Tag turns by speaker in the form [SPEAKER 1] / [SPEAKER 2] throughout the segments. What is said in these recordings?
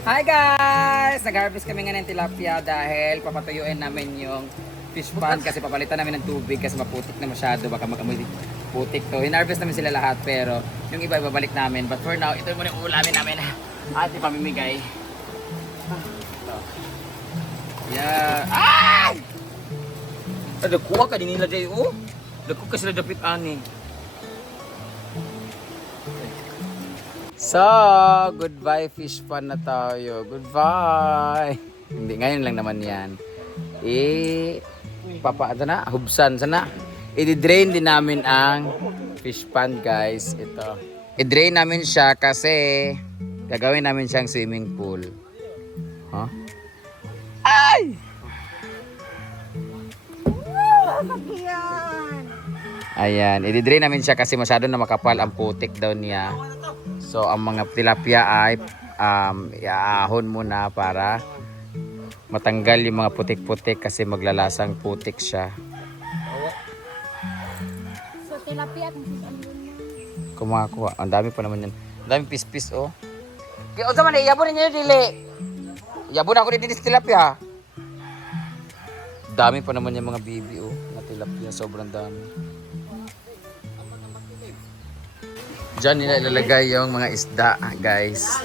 [SPEAKER 1] Hi guys! Nag-harvest kami nga ng tilapia dahil papatuyuin namin yung fish pond kasi papalitan namin ng tubig kasi maputik na masyado baka mag-amoy putik to. Hinarvest namin sila lahat pero yung iba ibabalik namin. But for now, ito muna yung ulamin namin at ipamimigay. Ito. Yeah. Ay! Ada kuha ka din nila dyan oh. Dako ka sila dapit ani. So, goodbye fish pan na tayo. Goodbye. Hindi, ngayon lang naman yan. Eh, papa, ito na, hubsan, sana. I-drain din namin ang fish pan, guys. Ito. I-drain namin siya kasi gagawin namin siyang swimming pool. Huh? Ay! Ayan, i-drain namin siya kasi masyado na makapal ang putik daw niya. So, ang mga tilapia ay um, iaahon muna para matanggal yung mga putik-putik kasi maglalasang putik siya.
[SPEAKER 2] So, tilapia.
[SPEAKER 1] Kumakuha. Ang dami pa naman yan. Ang daming pis-pis, oh. O man, iyabo ninyo yung dili. Iyabo na ako din sa tilapia. Dami pa naman yung mga bibi, oh. Na tilapia. Sobrang dami. Diyan nila ilalagay yung mga isda, guys.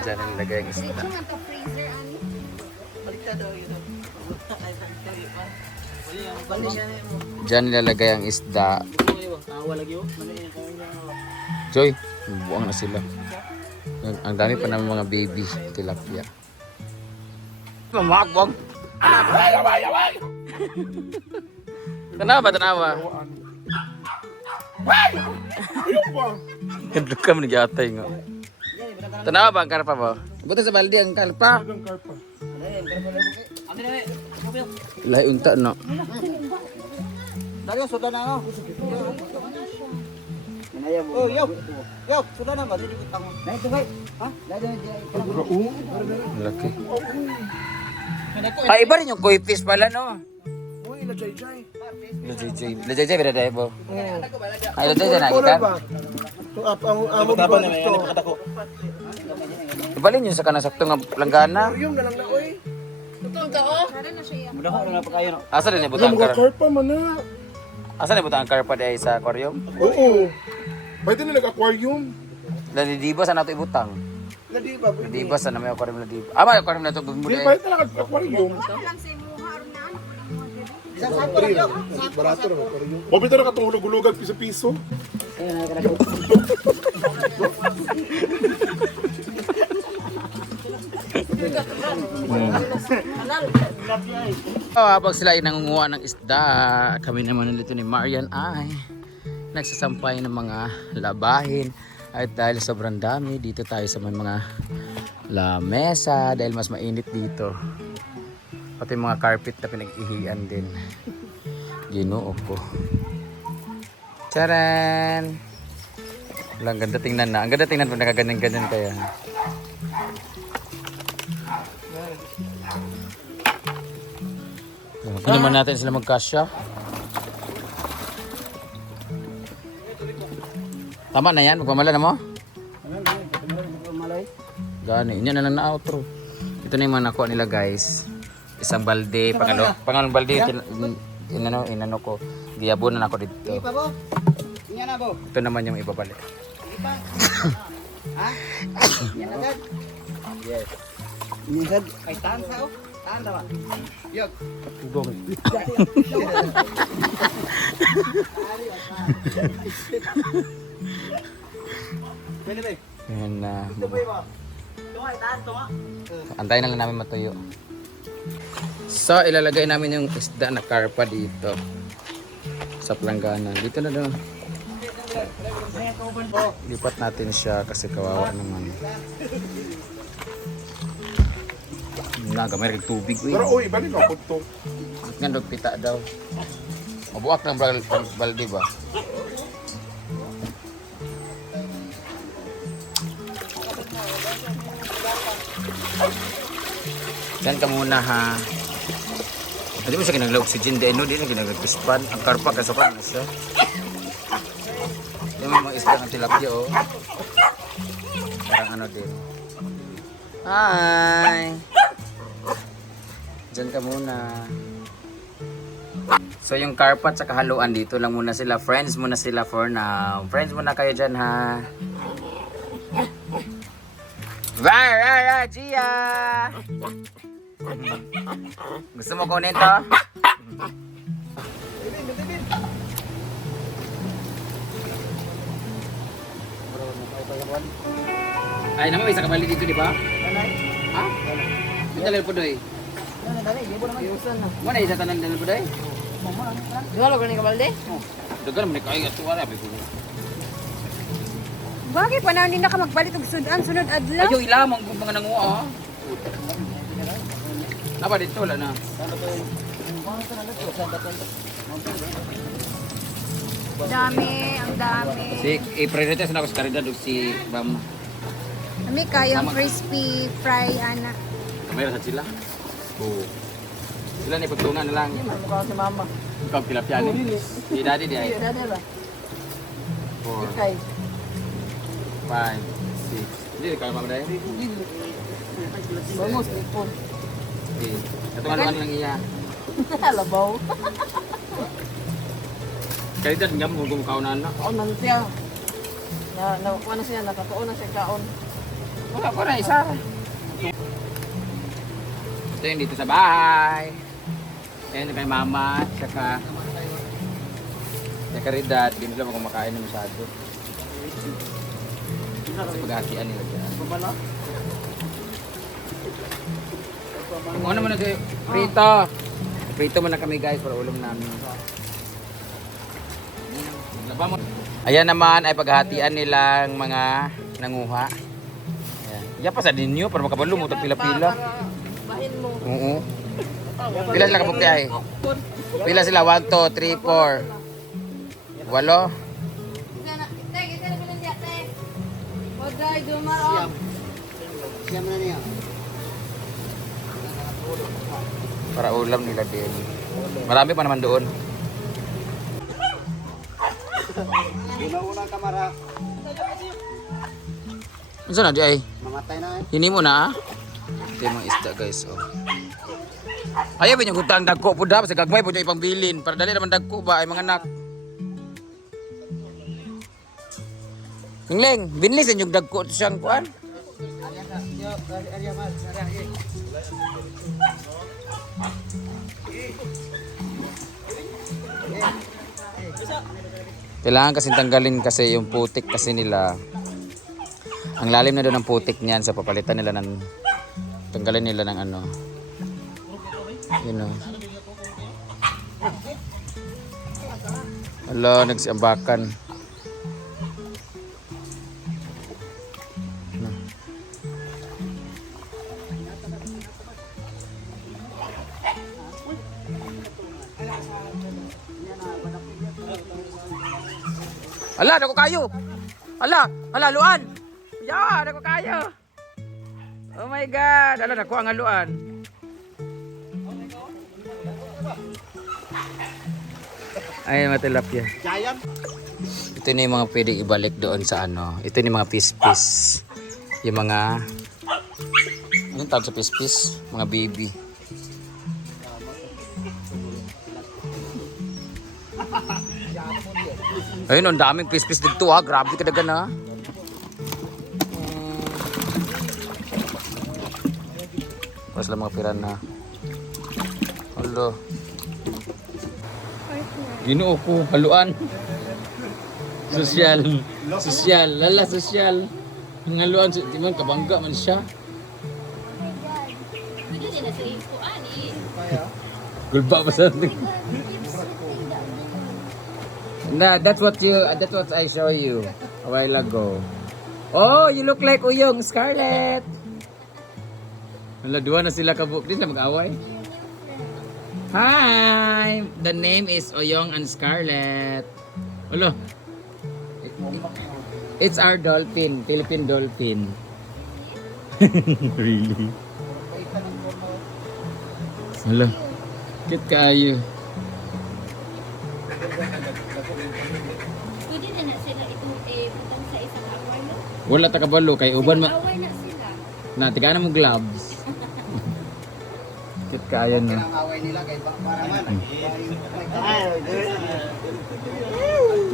[SPEAKER 1] Diyan ilalagay yung isda.
[SPEAKER 2] Ani.
[SPEAKER 1] Diyan nilalagay ang isda. Joy, buwang na sila. Ang, ang dami pa naman mga baby tilapia. Mamagwag. Tanawa ba, tanawa? Kadlok ka man gyatay nga. Tanawa ba ang karpa ba? Buti sa balde ang karpa. Lahi unta no.
[SPEAKER 3] Dayo, suda na ako. Oh, yo. Yo, suda na ba? Dili kita mo. Na ito. Ha? Dayo na
[SPEAKER 1] Laki. Ay, iba rin yung koi fish pala, no?
[SPEAKER 3] Uy, na jay jay.
[SPEAKER 1] Lajay, lajay, pero dahil po. Ay, lajay, na ikan.
[SPEAKER 3] To up ang amo ba gusto.
[SPEAKER 1] Ibalin yun sa kanang sakto nga langgana.
[SPEAKER 3] Yung na lang na oy.
[SPEAKER 2] Para na siya yan.
[SPEAKER 3] Mudaho na pa kayo no.
[SPEAKER 1] Asa din ibutang kar?
[SPEAKER 4] Karpa man na.
[SPEAKER 1] Asa din ibutang karpa di sa aquarium?
[SPEAKER 4] Oo. Pwede na nag-aquarium.
[SPEAKER 1] Ladidiba sa nato ibutang.
[SPEAKER 3] Na di ba?
[SPEAKER 1] Ladiba sa na may aquarium ladiba. Ah, may aquarium na to bumuli.
[SPEAKER 4] Hindi, pwede na nag-aquarium.
[SPEAKER 2] Ito lang Sa
[SPEAKER 3] sapo lang yo.
[SPEAKER 4] Barato na aquarium. O, bito na katong hulog-hulugan piso-piso.
[SPEAKER 1] Oh, habang sila ay nangunguha ng isda, kami naman nito ni Marian ay nagsasampay ng mga labahin. At dahil sobrang dami, dito tayo sa mga lamesa dahil mas mainit dito. Pati mga carpet na pinag-ihian din. Ginoo ko. Charan! Wala, ang ganda tingnan na. Ang ganda tingnan pag nakaganyan-ganyan kaya. Hindi naman natin sila magkasya. Tama na yan, magpamala na mo? Gani, yan na lang na outro. Ito na yung mga nakuha nila guys. Isang balde, pangalo, pangalong balde, inano, inano ko. Giyabunan ako dito.
[SPEAKER 3] Pa bo. Inya na bo.
[SPEAKER 1] Ito naman yung ibabalik.
[SPEAKER 3] Ha? Inya na dad. Yes. Inya dad. Ay tahan sa o. Tahan daw. Yo.
[SPEAKER 1] Ugong.
[SPEAKER 3] Pwede ba?
[SPEAKER 1] Yan na.
[SPEAKER 3] Ba? Tunga, tahan tunga.
[SPEAKER 1] Antayin na lang namin matuyo. So, ilalagay namin yung isda na karpa dito. Sa planggana. Dito na doon. Lipat natin siya kasi kawawa naman. Nagamay rin tubig. Uy.
[SPEAKER 4] Pero, uy, balik ako to.
[SPEAKER 1] Nga pita daw. Mabuak ng bal balde ba? Diyan ka muna ha. Hindi mo siya kinagla-oxygen din, no? Di na kinagla-pispan. Ang karpa kasukan na siya. Yung mga isda ng tilapia, oh. Parang ano din. Hi! Diyan ka muna. So yung carpet sa kahaluan dito lang muna sila. Friends muna sila for now. Friends muna kayo dyan ha. Rar, Gia! Gusto mo kunin to? Ay naman, may isa kabali dito, di ba? Ha? May dalal po doy. Mana isa tanan dalal po doy?
[SPEAKER 2] Galo ko ni kabalde?
[SPEAKER 1] Dagan mo ni kaya tuwa na ko.
[SPEAKER 2] Bagay pa na hindi na ka magbalik og sudan sunod adlaw.
[SPEAKER 1] Ayo ilamang kung mga nanguha. Napa dito wala na.
[SPEAKER 2] Dami, ang dami.
[SPEAKER 1] Si i-prioritize na ako sa karidad si Bam.
[SPEAKER 2] Kami kayong crispy fry ana.
[SPEAKER 1] Kamera sa sila. Oo. Sila ni pagtungan na lang.
[SPEAKER 3] Mukha si mama.
[SPEAKER 1] Ikaw tilapia ni. Si daddy di ay.
[SPEAKER 3] Dada ba?
[SPEAKER 1] 4
[SPEAKER 3] Kay.
[SPEAKER 1] 5 6. Hindi ka mama dai.
[SPEAKER 3] Vamos.
[SPEAKER 1] Okay. Katungan lang iya.
[SPEAKER 3] Labaw.
[SPEAKER 1] Karidad ngam kung kumakaw na na.
[SPEAKER 3] Kaon man siya. Na, na, na siya, nakatuon na siya kaon.
[SPEAKER 1] Wala pa na isa. Ito yung dito sa bahay. Ayan kay mama, tsaka sa karidad, di nila kumakain na masyado. Sa paghatian nila dyan. Kung ano muna kayo, prito. Prito muna kami guys para ulam namin. Mo. Ayan naman ay paghatian nilang mga nanguha. Ayan. Yan pa sa ninyo para makabalo mo tag pila-pila.
[SPEAKER 3] Bahin mo.
[SPEAKER 1] Oo. Pila sila kabukti ay? Pila sila? 1, 2, 3, 4. Walo.
[SPEAKER 2] Oday dumaro.
[SPEAKER 3] Siya man niya.
[SPEAKER 1] Para ulam nila din. Marami pa naman doon.
[SPEAKER 3] Una-unang kamara,
[SPEAKER 1] Ano na di ay?
[SPEAKER 3] mamatay na eh.
[SPEAKER 1] Hini mo na ah. Ito yung mga isda guys. Oh. Ayaw yung hutang dagko po dapat sa gagmay po yung ipang bilin. Para dali naman dagko ba ay mga anak. Ningling, binlis yung dagko siyang kuan. Kailangan kasi tanggalin kasi yung putik kasi nila. Ang lalim na doon ng putik niyan sa papalitan nila ng tanggalin nila ng ano. You know. Ala, nagsiambakan. Ala, dako kayo. Ala, ala luan. Ya, dako kayo. Oh my god, ala dako ang aluan. Ay, matilapia.
[SPEAKER 3] Giant.
[SPEAKER 1] Ito na yung mga pwede ibalik doon sa ano. Ito na yung mga pis-pis. Yung mga... Anong tawag sa pis-pis? Mga baby. Ayun, ang daming pis-pis dito ha. Grabe ka dagan ha. Pas lang mga piran na. Hello. Ginoo ko, haluan. Sosyal. Sosyal. Lala, sosyal. Ang haluan, di man kabangga man siya. Gulba pa sa atin. Nah, that's what you, that's what I show you a while ago. Oh, you look like Uyong Scarlett. Wala, duwa na sila kabuk. Di na mag-away. Hi! The name is Oyong and Scarlett. Hello. It's our dolphin, Philippine dolphin. really? Hello. Cute kayo.
[SPEAKER 5] Pwede na na sila ito eh, putang sa isang aquarium.
[SPEAKER 1] Wala ta kabalo kay uban ma
[SPEAKER 2] Away na sila.
[SPEAKER 1] na tigana mo gloves. Kit kaya no.
[SPEAKER 3] Ang away nila kay para man.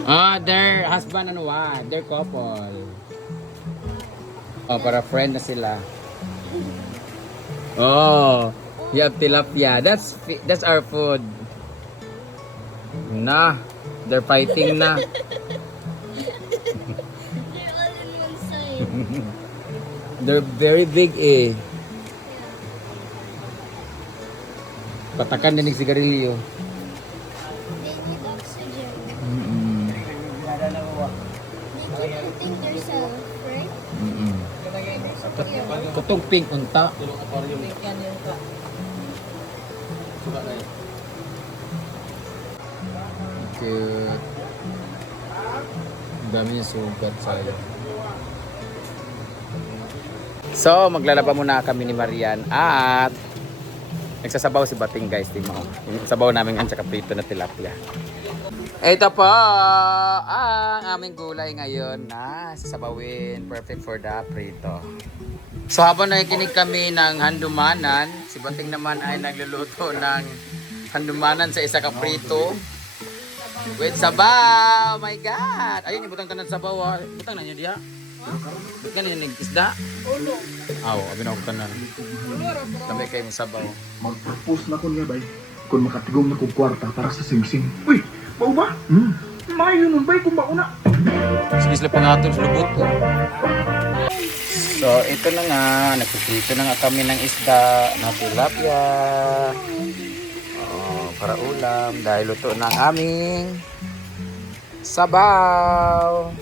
[SPEAKER 1] Ah, their husband and wife, their couple. Oh, para friend na sila. Oh, you have tilapia. That's fi- that's our food. Na, they're fighting na.
[SPEAKER 2] They're
[SPEAKER 1] very big eh. Patakan din ng sigarilyo.
[SPEAKER 2] They need oxygen.
[SPEAKER 1] Mm-mm.
[SPEAKER 2] They keep eating themselves, right?
[SPEAKER 1] Mm-mm.
[SPEAKER 2] Yeah.
[SPEAKER 1] Katong pink unta. Cute. Ang dami niya sugat sa'yo. So, maglalaba muna kami ni Marian at nagsasabaw si Bating guys, di mo. Sabaw namin ang tsaka prito na tilapia. Ito po ang aming gulay ngayon na sasabawin. Perfect for the prito. So habang nakikinig kami ng handumanan, si Bating naman ay nagluluto ng handumanan sa isa ka prito. With sabaw! Oh my God! Ayun, ibutang tanan sabaw. ah. Butang na niyo diha. Ganun yung isda? Ulo. Aw, abi na tanan. Kami kayo may sabaw.
[SPEAKER 5] Mag-propose na ko niya, bay. Kung makatigom na kong kwarta para sa sing-sing. Uy, mau ba? Hmm. Mayo nun, bay, kung mauna.
[SPEAKER 1] Sige sila pangatol sa lubot ko. So, ito na nga. Nagpipito na nga kami ng isda na tilapia. Oh, para ulam. Dahil luto na ang aming sabaw.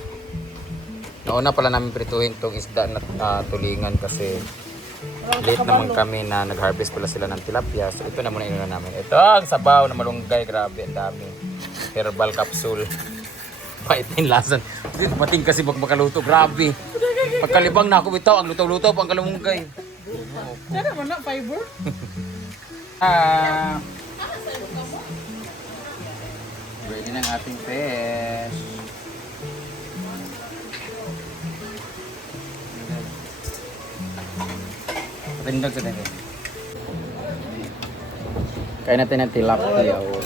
[SPEAKER 1] Nauna pala namin prituhin tong isda na ah, tulingan kasi late naman kami na nag-harvest pala sila ng tilapia. So, ito na muna inuna namin. Ito ang sabaw na malunggay. Grabe, ang dami. Herbal capsule. Pait na yung lasan. Mating kasi pag makaluto, grabe. Pagkalibang na ako bitaw, ang luto-luto pa ang kalumungkay.
[SPEAKER 6] Sana mo na fiber?
[SPEAKER 1] Ah. Ready ng ating fish. Patindog sa dito. Kaya natin ng tilapia. oh.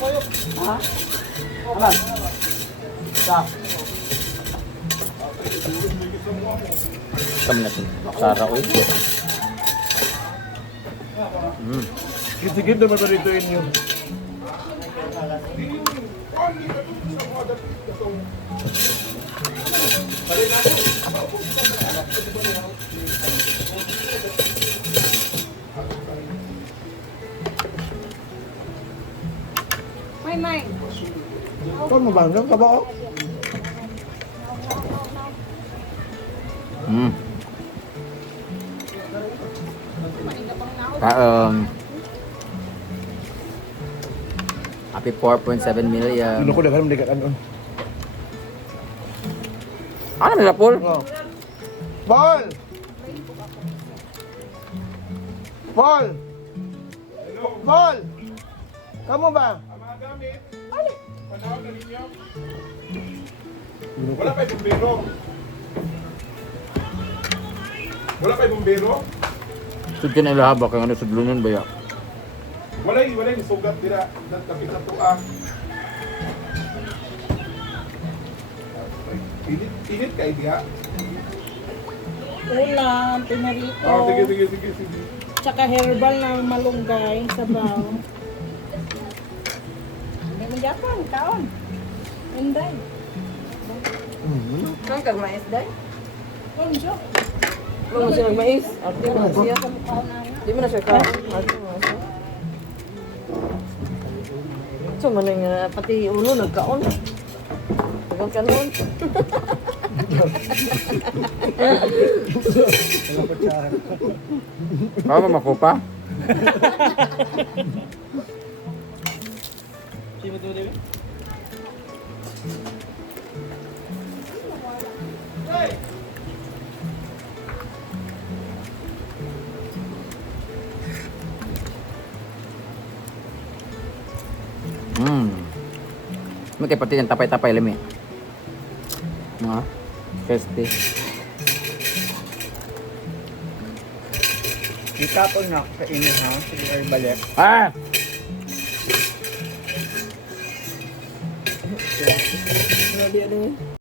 [SPEAKER 1] Kami natin. Sara ko ito. Mm.
[SPEAKER 5] Sige, naman na rito inyo.
[SPEAKER 6] May
[SPEAKER 5] Kung mabanggang ka ba, oh?
[SPEAKER 1] Mm. Kaong. Happy 4.7 million.
[SPEAKER 5] Ano ko dagan mo dikat ano?
[SPEAKER 1] Ano nila, Paul?
[SPEAKER 5] Paul! Paul! Paul! Kamu ba?
[SPEAKER 4] Wala pa yung bumbero. Wala pa yung bumbero.
[SPEAKER 1] Sud ka na ilahaba kaya ano sudlunan ba ya?
[SPEAKER 4] Wala yung wala yung sugat dira. Tapit sa tuwa. Init, init kay diha.
[SPEAKER 6] Ulam, pinarito.
[SPEAKER 4] Oh, sige, sige, sige, sige.
[SPEAKER 6] Tsaka herbal na malunggay, sabaw. Japan, kaon. Inday.
[SPEAKER 7] Kan kag mais day?
[SPEAKER 6] Kaon siya.
[SPEAKER 7] Ano siya ng mais? Arte mo siya. Di mo na siya ka. Arte mo siya. So man nga pati ulo nagkaon. Tagang kanon.
[SPEAKER 1] Baka makupa? দেবে Hmm. May kay pati yung tapay-tapay lami. Mga tasty.
[SPEAKER 7] Ikapon na sa inyo ha, sa balik.
[SPEAKER 1] Ah!
[SPEAKER 8] Wala di ano eh.